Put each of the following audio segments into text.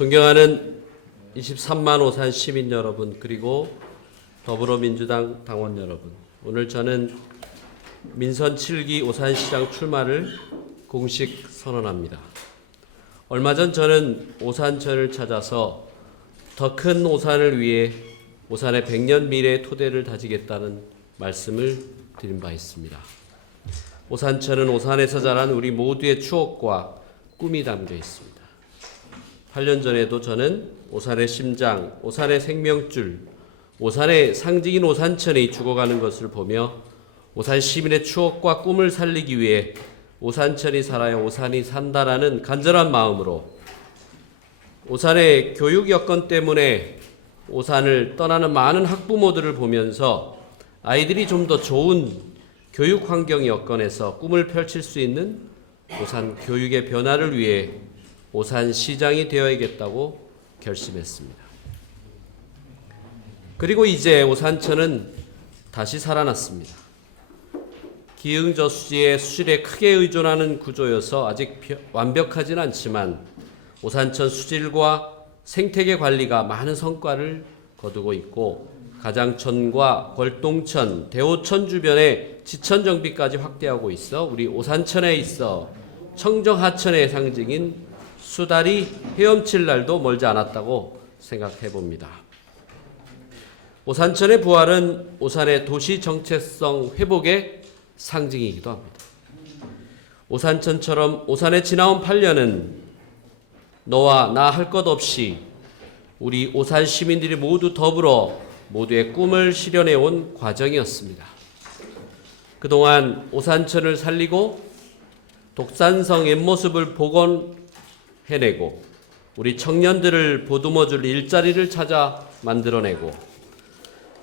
존경하는 23만 오산 시민 여러분, 그리고 더불어민주당 당원 여러분, 오늘 저는 민선 7기 오산시장 출마를 공식 선언합니다. 얼마 전 저는 오산천을 찾아서 더 큰 오산을 위해 오산의 100년 미래의 토대를 다지겠다는 말씀을 드린 바 있습니다. 오산천은 오산에서 자란 우리 모두의 추억과 꿈이 담겨 있습니다. 8년 전에도 저는 오산의 심장, 오산의 생명줄, 오산의 상징인 오산천이 죽어가는 것을 보며 오산 시민의 추억과 꿈을 살리기 위해 오산천이 살아야 오산이 산다라는 간절한 마음으로 오산의 교육 여건 때문에 오산을 떠나는 많은 학부모들을 보면서 아이들이 좀 더 좋은 교육 환경 여건에서 꿈을 펼칠 수 있는 오산 교육의 변화를 위해 오산시장이 되어야겠다고 결심했습니다. 그리고 이제 오산천은 다시 살아났습니다. 기흥저수지의 수질에 크게 의존하는 구조여서 아직 완벽하진 않지만 오산천 수질과 생태계 관리가 많은 성과를 거두고 있고 가장천과 걸동천, 대호천 주변에 지천 정비까지 확대하고 있어 우리 오산천에 있어 청정하천의 상징인 수달이 헤엄칠 날도 멀지 않았다고 생각해 봅니다. 오산천의 부활은 오산의 도시 정체성 회복의 상징이기도 합니다. 오산천처럼 오산에 지나온 8년은 너와 나 할 것 없이 우리 오산 시민들이 모두 더불어 모두의 꿈을 실현해 온 과정이었습니다. 그동안 오산천을 살리고 독산성 옛모습을 복원해내고 우리 청년들을 보듬어줄 일자리를 찾아 만들어내고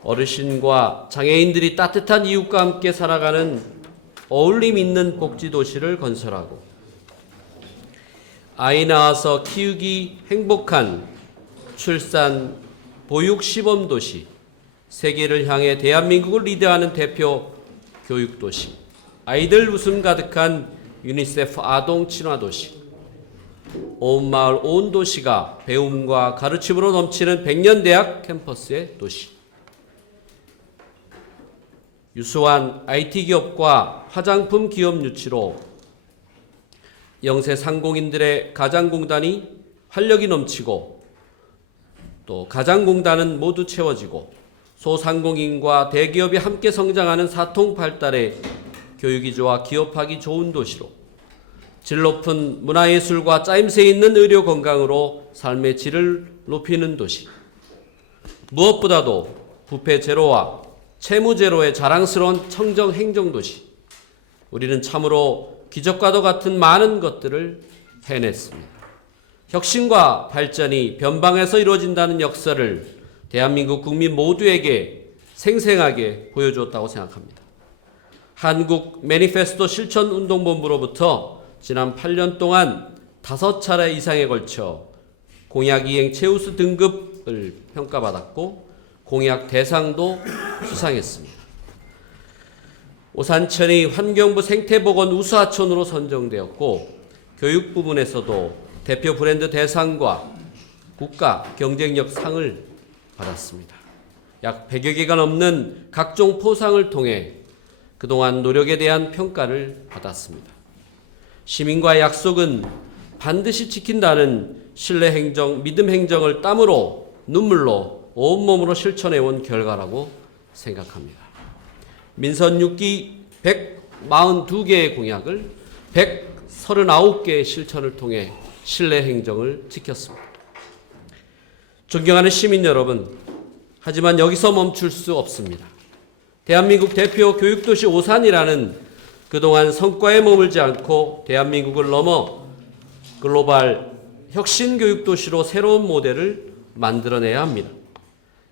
어르신과 장애인들이 따뜻한 이웃과 함께 살아가는 어울림 있는 복지도시를 건설하고 아이 낳아서 키우기 행복한 출산 보육 시범도시, 세계를 향해 대한민국을 리드하는 대표 교육도시, 아이들 웃음 가득한 유니세프 아동 친화도시, 온 마을 온 도시가 배움과 가르침으로 넘치는 백년대학 캠퍼스의 도시, 유수한 IT 기업과 화장품 기업 유치로 영세 상공인들의 가장공단이 활력이 넘치고 또 가장공단은 모두 채워지고 소상공인과 대기업이 함께 성장하는 사통팔달의 교육이 좋아 기업하기 좋은 도시로 질 높은 문화예술과 짜임새 있는 의료 건강으로 삶의 질을 높이는 도시, 무엇보다도 부패 제로와 채무 제로의 자랑스러운 청정 행정도시, 우리는 참으로 기적과도 같은 많은 것들을 해냈습니다. 혁신과 발전이 변방에서 이루어진다는 역사를 대한민국 국민 모두에게 생생하게 보여주었다고 생각합니다. 한국 매니페스토 실천운동본부로부터 지난 8년 동안 5차례 이상에 걸쳐 공약 이행 최우수 등급을 평가받았고 공약 대상도 수상했습니다. 오산천이 환경부 생태보건 우수하천으로 선정되었고 교육 부문에서도 대표 브랜드 대상과 국가 경쟁력 상을 받았습니다. 약 100여 개가 넘는 각종 포상을 통해 그동안 노력에 대한 평가를 받았습니다. 시민과의 약속은 반드시 지킨다는 신뢰 행정, 믿음 행정을 땀으로 눈물로 온몸으로 실천해온 결과라고 생각합니다. 민선 6기 142개의 공약을 139개의 실천을 통해 신뢰 행정을 지켰습니다. 존경하는 시민 여러분, 하지만 여기서 멈출 수 없습니다. 대한민국 대표 교육도시 오산이라는 그동안 성과에 머물지 않고 대한민국을 넘어 글로벌 혁신 교육도시로 새로운 모델을 만들어내야 합니다.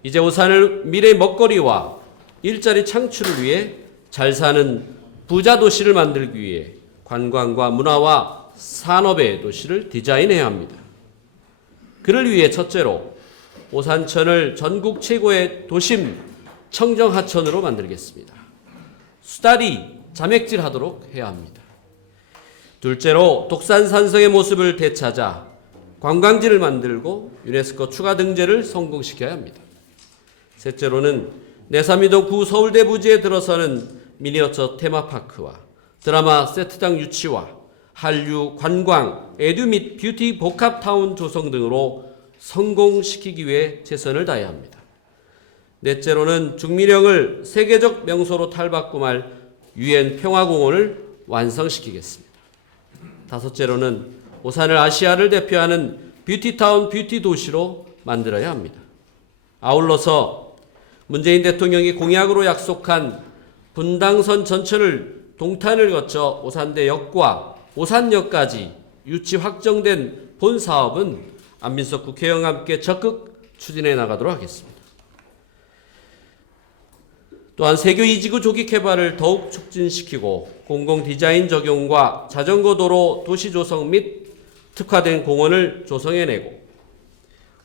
이제 오산을 미래의 먹거리와 일자리 창출을 위해 잘 사는 부자 도시를 만들기 위해 관광과 문화와 산업의 도시를 디자인해야 합니다. 그를 위해 첫째로 오산천을 전국 최고의 도심 청정하천으로 만들겠습니다. 수달이 자맥질하도록 해야 합니다. 둘째로 독산산성의 모습을 되찾아 관광지를 만들고 유네스코 추가 등재를 성공시켜야 합니다. 셋째로는 내삼이동 구 서울대 부지에 들어서는 미니어처 테마파크와 드라마 세트장 유치와 한류, 관광, 에듀 및 뷰티 복합타운 조성 등으로 성공시키기 위해 최선을 다해야 합니다. 넷째로는 중미령을 세계적 명소로 탈바꿈할 UN 평화공원을 완성시키겠습니다. 다섯째로는 오산을 아시아를 대표하는 뷰티타운 뷰티 도시로 만들어야 합니다. 아울러서 문재인 대통령이 공약으로 약속한 분당선 전철을 동탄을 거쳐 오산대역과 오산역까지 유치 확정된 본 사업은 안민석 국회의원과 함께 적극 추진해 나가도록 하겠습니다. 또한 세교 2지구 조기 개발을 더욱 촉진시키고 공공 디자인 적용과 자전거 도로 도시 조성 및 특화된 공원을 조성해내고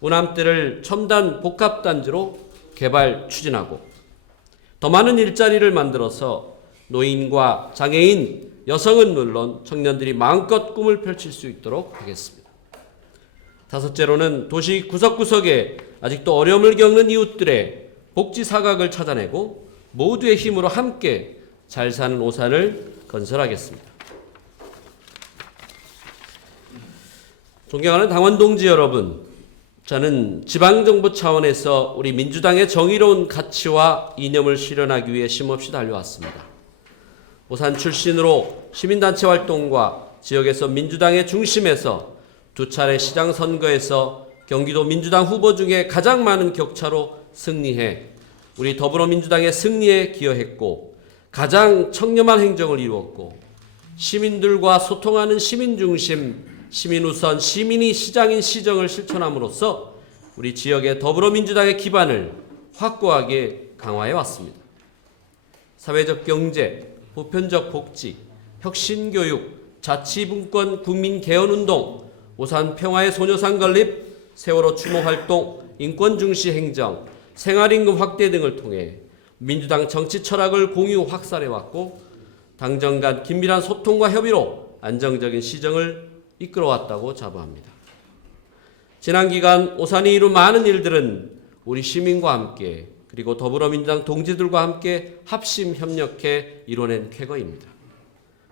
우남대를 첨단 복합단지로 개발 추진하고 더 많은 일자리를 만들어서 노인과 장애인, 여성은 물론 청년들이 마음껏 꿈을 펼칠 수 있도록 하겠습니다. 다섯째로는 도시 구석구석에 아직도 어려움을 겪는 이웃들의 복지 사각을 찾아내고 모두의 힘으로 함께 잘 사는 오산을 건설하겠습니다. 존경하는 당원 동지 여러분, 저는 지방정부 차원에서 우리 민주당의 정의로운 가치와 이념을 실현하기 위해 쉼없이 달려왔습니다. 오산 출신으로 시민단체 활동과 지역에서 민주당의 중심에서 두 차례 시장 선거에서 경기도 민주당 후보 중에 가장 많은 격차로 승리해 우리 더불어민주당의 승리에 기여했고 가장 청렴한 행정을 이루었고 시민들과 소통하는 시민중심, 시민우선, 시민이 시장인 시정을 실천함으로써 우리 지역의 더불어민주당의 기반을 확고하게 강화해 왔습니다. 사회적 경제, 보편적 복지, 혁신교육, 자치분권 국민개헌운동, 오산 평화의 소녀상 건립, 세월호 추모활동, 인권중시 행정, 생활임금 확대 등을 통해 민주당 정치 철학을 공유 확산해왔고 당정 간 긴밀한 소통과 협의로 안정적인 시정을 이끌어왔다고 자부합니다. 지난 기간 오산이 이룬 많은 일들은 우리 시민과 함께 그리고 더불어민주당 동지들과 함께 합심 협력해 이뤄낸 쾌거입니다.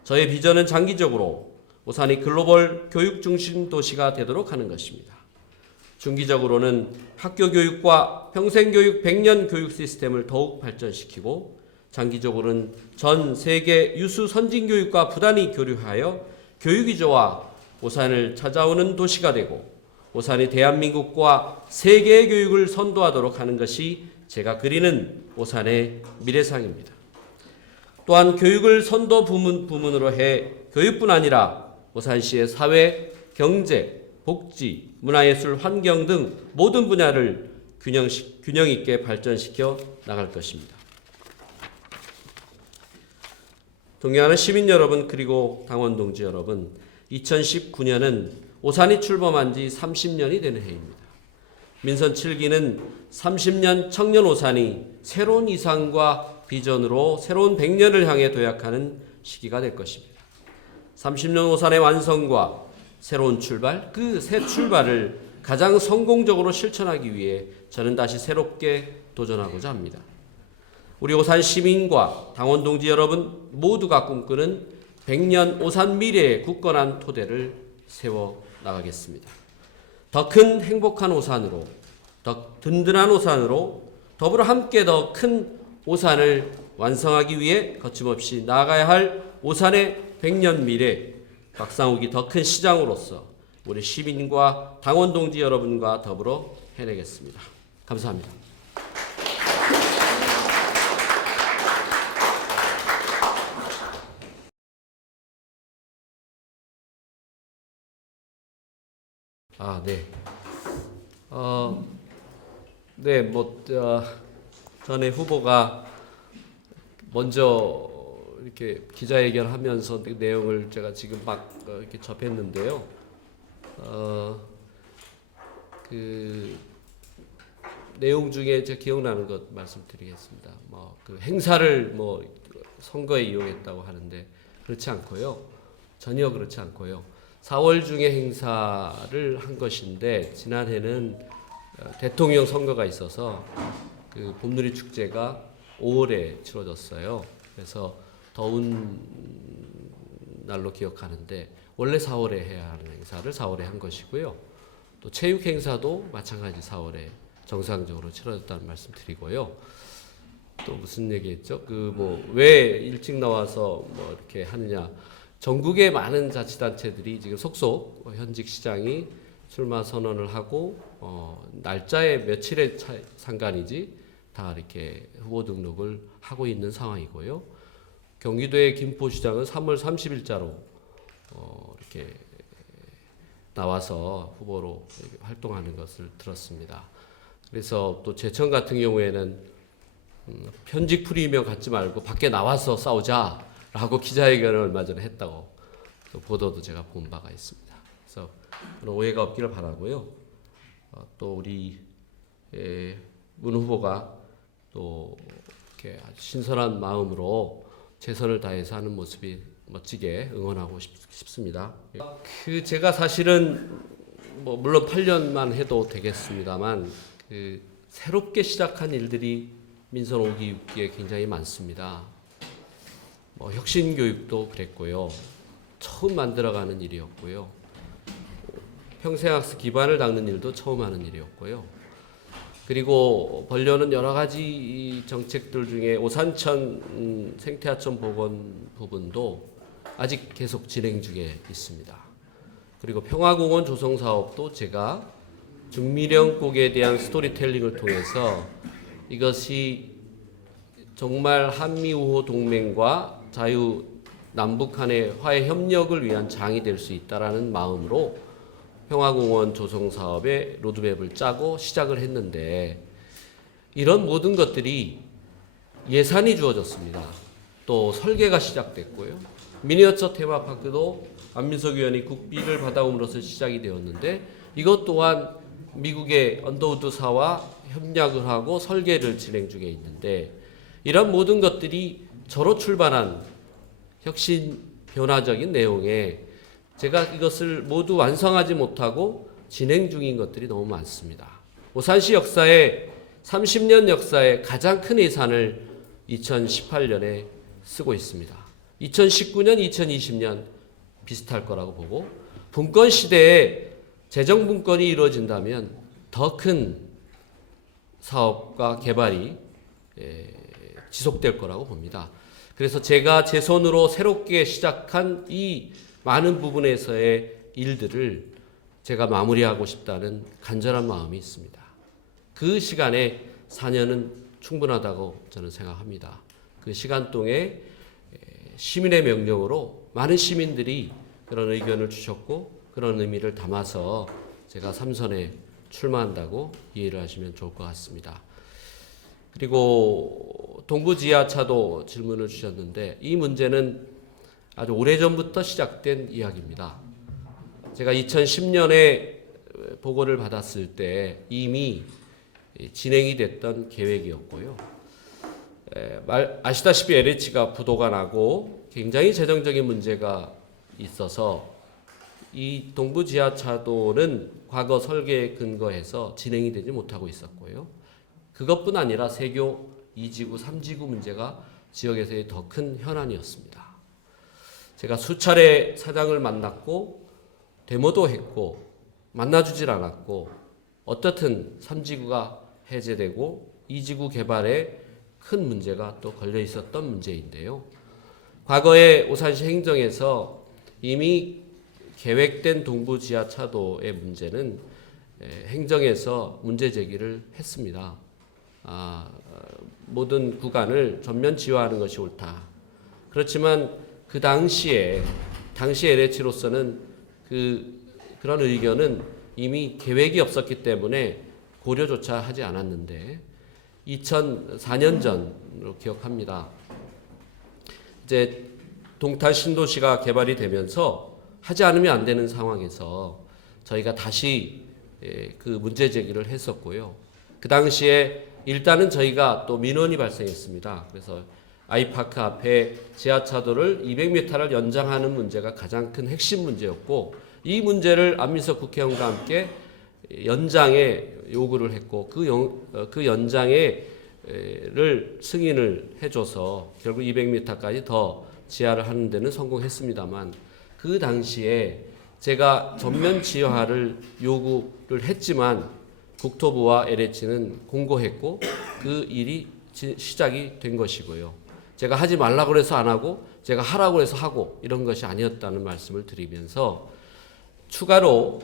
저의 비전은 장기적으로 오산이 글로벌 교육 중심 도시가 되도록 하는 것입니다. 중기적으로는 학교 교육과 평생교육 100년 교육 시스템을 더욱 발전시키고 장기적으로는 전 세계 유수 선진교육과 부단히 교류하여 교육위조와 오산을 찾아오는 도시가 되고 오산이 대한민국과 세계의 교육을 선도하도록 하는 것이 제가 그리는 오산의 미래상입니다. 또한 교육을 선도 부문으로 해 교육뿐 아니라 오산시의 사회, 경제, 복지, 문화예술, 환경 등 모든 분야를 균형 있게 발전시켜 나갈 것입니다. 존경하는 시민 여러분 그리고 당원 동지 여러분, 2019년은 오산이 출범한 지 30년이 되는 해입니다. 민선 7기는 30년 청년 오산이 새로운 이상과 비전으로 새로운 100년을 향해 도약하는 시기가 될 것입니다. 30년 오산의 완성과 새로운 출발, 그 새 출발을 가장 성공적으로 실천하기 위해 저는 다시 새롭게 도전하고자 합니다. 우리 오산 시민과 당원 동지 여러분 모두가 꿈꾸는 100년 오산 미래의 굳건한 토대를 세워 나가겠습니다. 더 큰 행복한 오산으로, 더 든든한 오산으로 더불어 함께 더 큰 오산을 완성하기 위해 거침없이 나아가야 할 오산의 100년 미래, 박상욱이 더 큰 시장으로서 우리 시민과 당원 동지 여러분과 더불어 해내겠습니다. 감사합니다. 네. 전에 후보가 먼저 이렇게 기자회견하면서 그 내용을 제가 지금 막 이렇게 접했는데요. 그 내용 중에 제가 기억나는 것 말씀드리겠습니다. 그 행사를 선거에 이용했다고 하는데 그렇지 않고요. 전혀 그렇지 않고요. 4월 중에 행사를 한 것인데 지난해는 대통령 선거가 있어서 그 봄누리 축제가 5월에 치러졌어요. 그래서 더운 날로 기억하는데 원래 4월에 해야 하는 행사를 4월에 한 것이고요. 또 체육 행사도 마찬가지 4월에 정상적으로 치러졌다는 말씀 드리고요. 또 무슨 얘기했죠? 그 뭐 왜 일찍 나와서 뭐 이렇게 하느냐? 전국의 많은 자치단체들이 지금 속속 현직 시장이 출마 선언을 하고 날짜에 며칠의 상관이지 다 이렇게 후보 등록을 하고 있는 상황이고요. 경기도의 김포시장은 3월 30일자로 이렇게 나와서 후보로 활동하는 것을 들었습니다. 그래서 또 제천 같은 경우에는 현직 프리미엄 갖지 말고 밖에 나와서 싸우자라고 기자회견을 얼마 전에 했다고 또 보도도 제가 본 바가 있습니다. 그래서 그런 오해가 없기를 바라고요. 또 우리 문 후보가 또 이렇게 아주 신선한 마음으로 최선을 다해서 하는 모습이 멋지게 응원하고 싶습니다. 그 제가 사실은 뭐 물론 8년만 해도 되겠습니다만 그 새롭게 시작한 일들이 민선 5기 6기에 굉장히 많습니다. 뭐 혁신 교육도 그랬고요. 처음 만들어가는 일이었고요. 평생학습 기반을 닦는 일도 처음 하는 일이었고요. 그리고 벌려는 여러 가지 정책들 중에 오산천 생태하천 복원 부분도 아직 계속 진행 중에 있습니다. 그리고 평화공원 조성 사업도 제가 중미령국에 대한 스토리텔링을 통해서 이것이 정말 한미우호 동맹과 자유 남북 간의 화해 협력을 위한 장이 될 수 있다라는 마음으로 평화공원 조성 사업의 로드맵을 짜고 시작을 했는데 이런 모든 것들이 예산이 주어졌습니다. 또 설계가 시작됐고요. 미니어처 테마파크도 안민석 의원이 국비를 받아옴으로써 시작이 되었는데 이것 또한 미국의 언더우드사와 협력을 하고 설계를 진행 중에 있는데 이런 모든 것들이 저로 출발한 혁신 변화적인 내용에 제가 이것을 모두 완성하지 못하고 진행 중인 것들이 너무 많습니다. 오산시 역사에 30년 역사에 가장 큰 예산을 2018년에 쓰고 있습니다. 2019년, 2020년 비슷할 거라고 보고 분권 시대에 재정 분권이 이루어진다면 더 큰 사업과 개발이 지속될 거라고 봅니다. 그래서 제가 제 손으로 새롭게 시작한 이 많은 부분에서의 일들을 제가 마무리하고 싶다는 간절한 마음이 있습니다. 그 시간에 4년은 충분하다고 저는 생각합니다. 그 시간 동에 시민의 명령으로 많은 시민들이 그런 의견을 주셨고 그런 의미를 담아서 제가 3선에 출마한다고 이해를 하시면 좋을 것 같습니다. 그리고 동부지하차도 질문을 주셨는데 이 문제는 아주 오래전부터 시작된 이야기입니다. 제가 2010년에 보고를 받았을 때 이미 진행이 됐던 계획이었고요. 아시다시피 LH가 부도가 나고 굉장히 재정적인 문제가 있어서 이 동부지하차도는 과거 설계에 근거해서 진행이 되지 못하고 있었고요. 그것뿐 아니라 세교 2지구, 3지구 문제가 지역에서의 더 큰 현안이었습니다. 제가 수차례 사장을 만났고 데모도 했고 만나주질 않았고 어떻든 3지구가 해제되고 2지구 개발에 큰 문제가 또 걸려 있었던 문제인데요. 과거에 오산시 행정에서 이미 계획된 동부지하차도의 문제는 행정에서 문제 제기를 했습니다. 모든 구간을 전면 지화하는 것이 옳다. 그렇지만 그 당시 LH로서는 그런 의견은 이미 계획이 없었기 때문에 고려조차 하지 않았는데 2004년 전으로 기억합니다. 이제 동탄 신도시가 개발이 되면서 하지 않으면 안 되는 상황에서 저희가 다시 그 문제 제기를 했었고요. 그 당시에 일단은 저희가 또 민원이 발생했습니다. 그래서 아이파크 앞에 지하차도를 200m를 연장하는 문제가 가장 큰 핵심 문제였고 이 문제를 안민석 국회의원과 함께 연장에 요구를 했고 그 연장에를 승인을 해줘서 결국 200m까지 더 지하를 하는 데는 성공했습니다만 그 당시에 제가 전면 지하를 요구를 했지만 국토부와 LH는 공고했고 그 일이 시작이 된 것이고요. 제가 하지 말라고 해서 안 하고 제가 하라고 해서 하고 이런 것이 아니었다는 말씀을 드리면서 추가로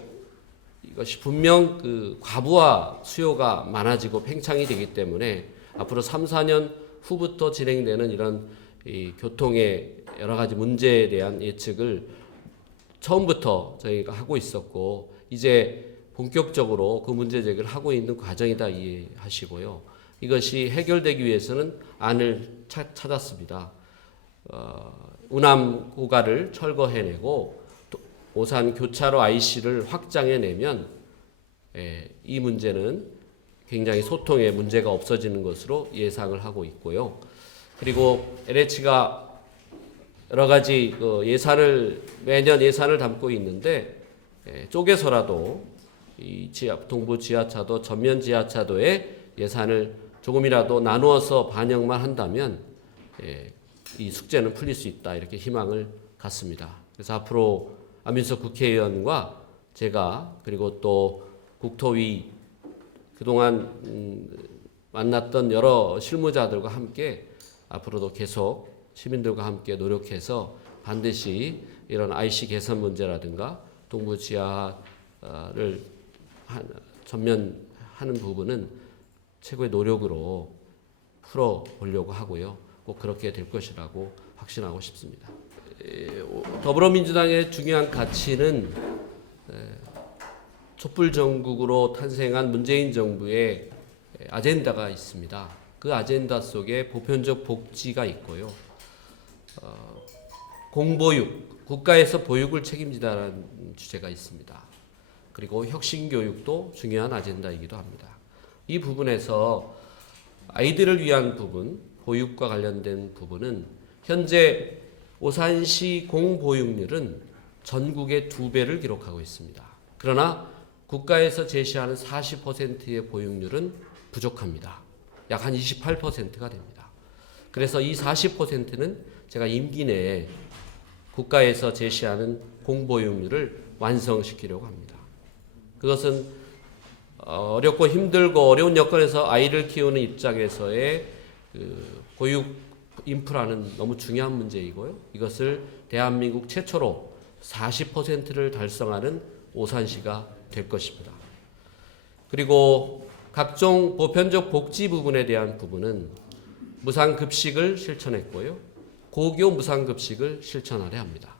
이것이 분명 그 과부하 수요가 많아지고 팽창이 되기 때문에 앞으로 3, 4년 후부터 진행되는 이런 이 교통의 여러 가지 문제에 대한 예측을 처음부터 저희가 하고 있었고 이제 본격적으로 그 문제 제기를 하고 있는 과정이다 이해하시고요. 이것이 해결되기 위해서는 안을 찾았습니다. 운암 고가를 철거해내고 오산 교차로 IC를 확장해내면 이 문제는 굉장히 소통에 문제가 없어지는 것으로 예상을 하고 있고요. 그리고 LH가 여러 가지 매년 예산을 담고 있는데 쪼개서라도 이 동부 지하차도, 전면 지하차도의 예산을 조금이라도 나누어서 반영만 한다면 이 숙제는 풀릴 수 있다 이렇게 희망을 갖습니다. 그래서 앞으로 안민석 국회의원과 제가 그리고 또 국토위 그동안 만났던 여러 실무자들과 함께 앞으로도 계속 시민들과 함께 노력해서 반드시 이런 IC 개선 문제라든가 동부 지하를 전면하는 부분은 최고의 노력으로 풀어보려고 하고요. 꼭 그렇게 될 것이라고 확신하고 싶습니다. 더불어민주당의 중요한 가치는 촛불정국으로 탄생한 문재인 정부의 아젠다가 있습니다. 그 아젠다 속에 보편적 복지가 있고요. 공보육, 국가에서 보육을 책임지다라는 주제가 있습니다. 그리고 혁신교육도 중요한 아젠다이기도 합니다. 이 부분에서 아이들을 위한 부분, 보육과 관련된 부분은 현재 오산시 공보육률은 전국의 2배를 기록하고 있습니다. 그러나 국가에서 제시하는 40%의 보육률은 부족합니다. 약 한 28%가 됩니다. 그래서 이 40%는 제가 임기 내에 국가에서 제시하는 공보육률을 완성시키려고 합니다. 그것은 어렵고 힘들고 어려운 여건에서 아이를 키우는 입장에서의 보육 인프라는 너무 중요한 문제이고요. 이것을 대한민국 최초로 40%를 달성하는 오산시가 될 것입니다. 그리고 각종 보편적 복지 부분에 대한 부분은 무상급식을 실천했고요. 고교 무상급식을 실천하려 합니다.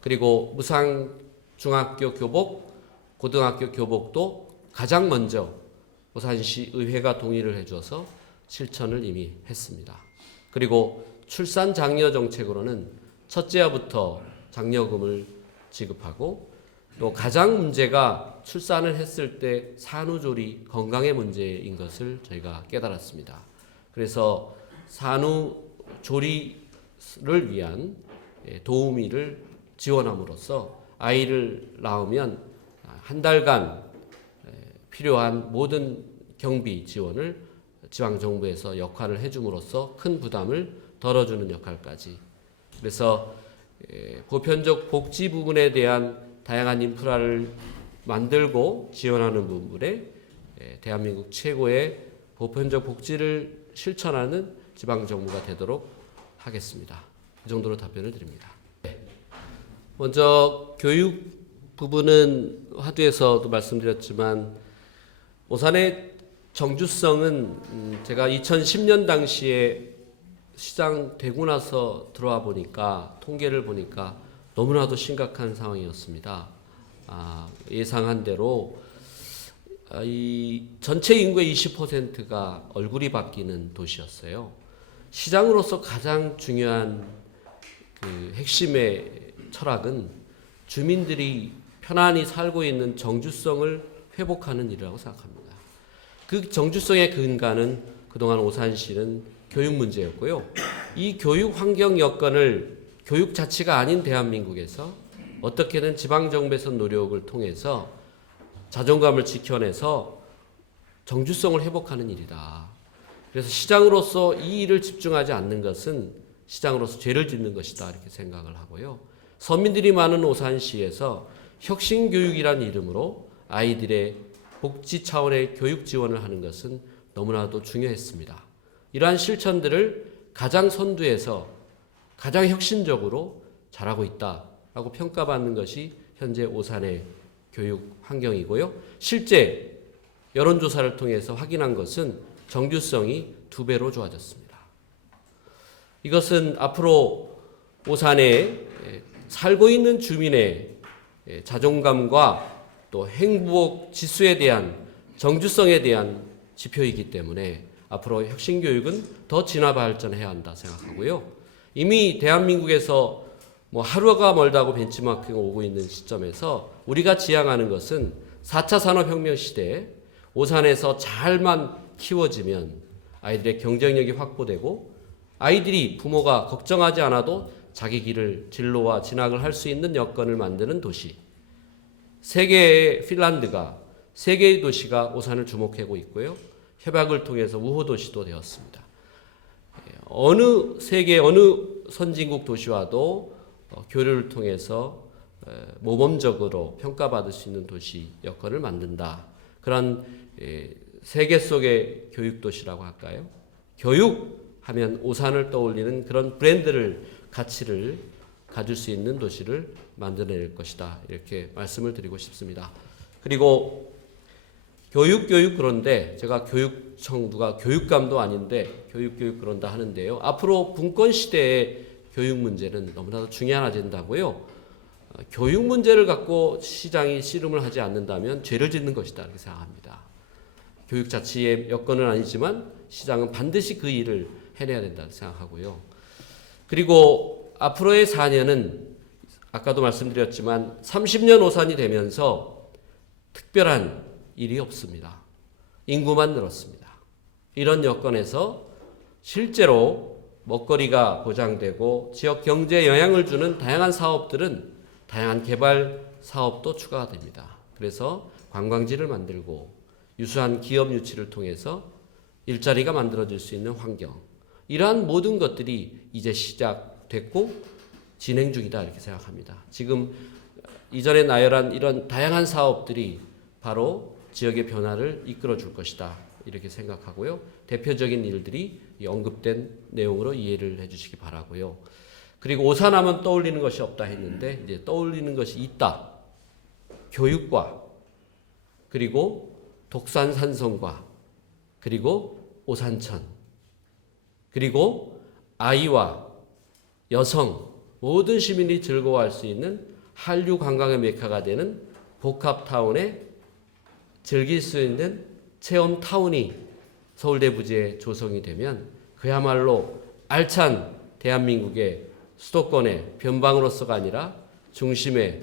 그리고 무상중학교 교복, 고등학교 교복도 가장 먼저 오산시 의회가 동의를 해줘서 실천을 이미 했습니다. 그리고 출산 장려 정책으로는 첫째아부터 장려금을 지급하고 또 가장 문제가 출산을 했을 때 산후조리 건강의 문제인 것을 저희가 깨달았습니다. 그래서 산후조리를 위한 도우미를 지원함으로써 아이를 낳으면 한 달간 필요한 모든 경비 지원을 지방정부에서 역할을 해줌으로써 큰 부담을 덜어주는 역할까지. 그래서 보편적 복지 부분에 대한 다양한 인프라를 만들고 지원하는 부분에 대한민국 최고의 보편적 복지를 실천하는 지방정부가 되도록 하겠습니다. 이 정도로 답변을 드립니다. 먼저 교육 부분은 화두에서도 말씀드렸지만 오산의 정주성은 제가 2010년 당시에 시장 되고 나서 들어와 보니까 통계를 보니까 너무나도 심각한 상황이었습니다. 예상한 대로 이 전체 인구의 20%가 얼굴이 바뀌는 도시였어요. 시장으로서 가장 중요한 그 핵심의 철학은 주민들이 편안히 살고 있는 정주성을 회복하는 일이라고 생각합니다. 그 정주성의 근간은 그동안 오산시는 교육 문제였고요. 이 교육 환경 여건을 교육 자치가 아닌 대한민국에서 어떻게든 지방정부에서 노력을 통해서 자존감을 지켜내서 정주성을 회복하는 일이다. 그래서 시장으로서 이 일을 집중하지 않는 것은 시장으로서 죄를 짓는 것이다 이렇게 생각을 하고요. 서민들이 많은 오산시에서 혁신교육이라는 이름으로 아이들의 복지 차원의 교육 지원을 하는 것은 너무나도 중요했습니다. 이러한 실천들을 가장 선두에서 가장 혁신적으로 잘하고 있다라고 평가받는 것이 현재 오산의 교육 환경이고요. 실제 여론조사를 통해서 확인한 것은 정규성이 2배로 좋아졌습니다. 이것은 앞으로 오산에 살고 있는 주민의 자존감과 또 행복 지수에 대한 정주성에 대한 지표이기 때문에 앞으로 혁신교육은 더 진화 발전해야 한다 생각하고요. 이미 대한민국에서 하루가 멀다고 벤치마킹이 오고 있는 시점에서 우리가 지향하는 것은 4차 산업혁명 시대에 오산에서 잘만 키워지면 아이들의 경쟁력이 확보되고 아이들이 부모가 걱정하지 않아도 자기 길을 진로와 진학을 할 수 있는 여건을 만드는 도시. 세계의 핀란드가 세계의 도시가 오산을 주목하고 있고요. 협약을 통해서 우호 도시도 되었습니다. 어느 세계 어느 선진국 도시와도 교류를 통해서 모범적으로 평가받을 수 있는 도시 여건을 만든다. 그런 세계 속의 교육 도시라고 할까요? 교육하면 오산을 떠올리는 그런 브랜드를 가치를 가질 수 있는 도시를 만들어낼 것이다. 이렇게 말씀을 드리고 싶습니다. 그리고 교육 그런데 제가 교육청 누가 교육감도 아닌데 교육 그런다 하는데요. 앞으로 분권 시대의 교육 문제는 너무나도 중요한 아젠다고요. 교육 문제를 갖고 시장이 씨름을 하지 않는다면 죄를 짓는 것이다 이렇게 생각합니다. 교육 자체의 여건은 아니지만 시장은 반드시 그 일을 해내야 된다 생각하고요. 그리고 앞으로의 4년은 아까도 말씀드렸지만 30년 오산이 되면서 특별한 일이 없습니다. 인구만 늘었습니다. 이런 여건에서 실제로 먹거리가 보장되고 지역 경제에 영향을 주는 다양한 사업들은 다양한 개발 사업도 추가가 됩니다. 그래서 관광지를 만들고 유수한 기업 유치를 통해서 일자리가 만들어질 수 있는 환경, 이러한 모든 것들이 이제 시작됐고 진행 중이다 이렇게 생각합니다. 지금 이전에 나열한 이런 다양한 사업들이 바로 지역의 변화를 이끌어 줄 것이다 이렇게 생각하고요. 대표적인 일들이 언급된 내용으로 이해를 해주시기 바라고요. 그리고 오산하면 떠올리는 것이 없다 했는데 이제 떠올리는 것이 있다. 교육과 그리고 독산산성과 그리고 오산천 그리고 아이와 여성 모든 시민이 즐거워할 수 있는 한류 관광의 메카가 되는 복합타운에 즐길 수 있는 체험타운이 서울대 부지에 조성이 되면 그야말로 알찬 대한민국의 수도권의 변방으로서가 아니라 중심에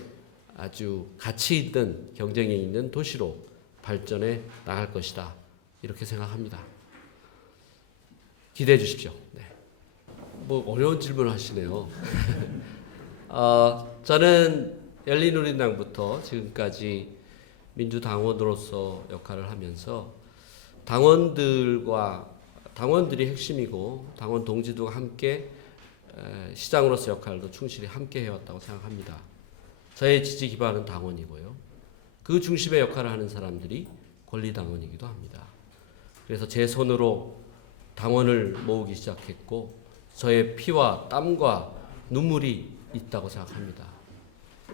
아주 가치 있는 경쟁력 있는 도시로 발전해 나갈 것이다 이렇게 생각합니다. 기대해 주십시오. 네. 어려운 질문을 하시네요. 저는 열린우리당부터 지금까지 민주당원으로서 역할을 하면서 당원들이 핵심이고 당원 동지들과 함께 시장으로서 역할도 충실히 함께 해왔다고 생각합니다. 저의 지지 기반은 당원이고요. 그 중심의 역할을 하는 사람들이 권리당원이기도 합니다. 그래서 제 손으로 당원을 모으기 시작했고 저의 피와 땀과 눈물이 있다고 생각합니다.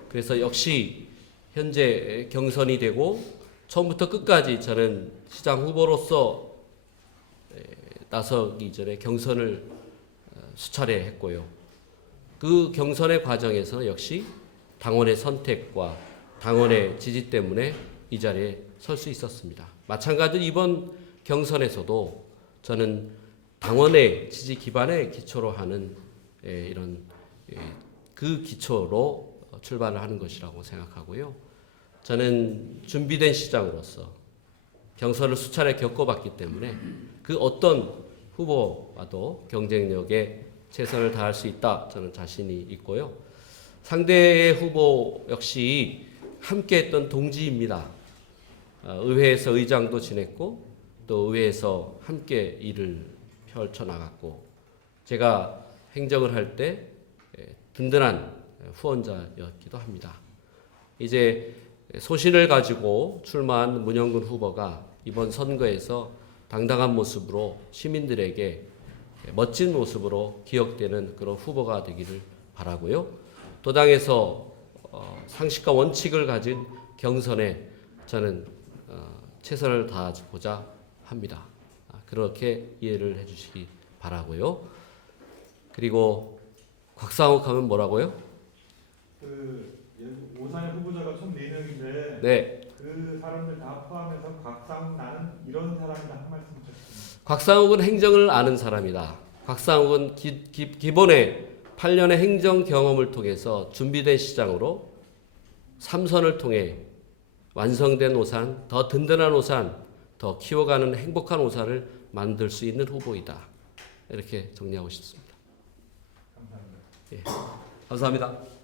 그래서 역시 현재 경선이 되고 처음부터 끝까지 저는 시장 후보로서 나서기 전에 경선을 수차례 했고요. 그 경선의 과정에서 역시 당원의 선택과 당원의 지지 때문에 이 자리에 설 수 있었습니다. 마찬가지로 이번 경선에서도 저는 당원의 지지 기반에 기초로 하는 이런 그 기초로 출발을 하는 것이라고 생각하고요. 저는 준비된 시장으로서 경선을 수차례 겪어봤기 때문에 그 어떤 후보와도 경쟁력에 최선을 다할 수 있다 저는 자신이 있고요. 상대의 후보 역시 함께했던 동지입니다. 의회에서 의장도 지냈고 또 의회에서 함께 일을 펼쳐나갔고 제가 행정을 할 때 든든한 후원자였기도 합니다. 이제 소신을 가지고 출마한 문영근 후보가 이번 선거에서 당당한 모습으로 시민들에게 멋진 모습으로 기억되는 그런 후보가 되기를 바라고요. 도당에서 상식과 원칙을 가진 경선에 저는 최선을 다하고자 합니다. 그렇게 이해를 해주시기 바라고요. 그리고 곽상욱 하면 뭐라고요? 오산의 후보자가 총 4명인데 네. 그 사람들 다 포함해서 곽상욱 나는 이런 사람이다 한 말씀 주셨습니다. 곽상욱은 행정을 아는 사람이다. 곽상욱은 기본에 8년의 행정 경험을 통해서 준비된 시장으로 3선을 통해 완성된 오산, 더 든든한 오산, 더 키워가는 행복한 오산을 만들 수 있는 후보이다. 이렇게 정리하고 싶습니다. 감사합니다. 예, 감사합니다.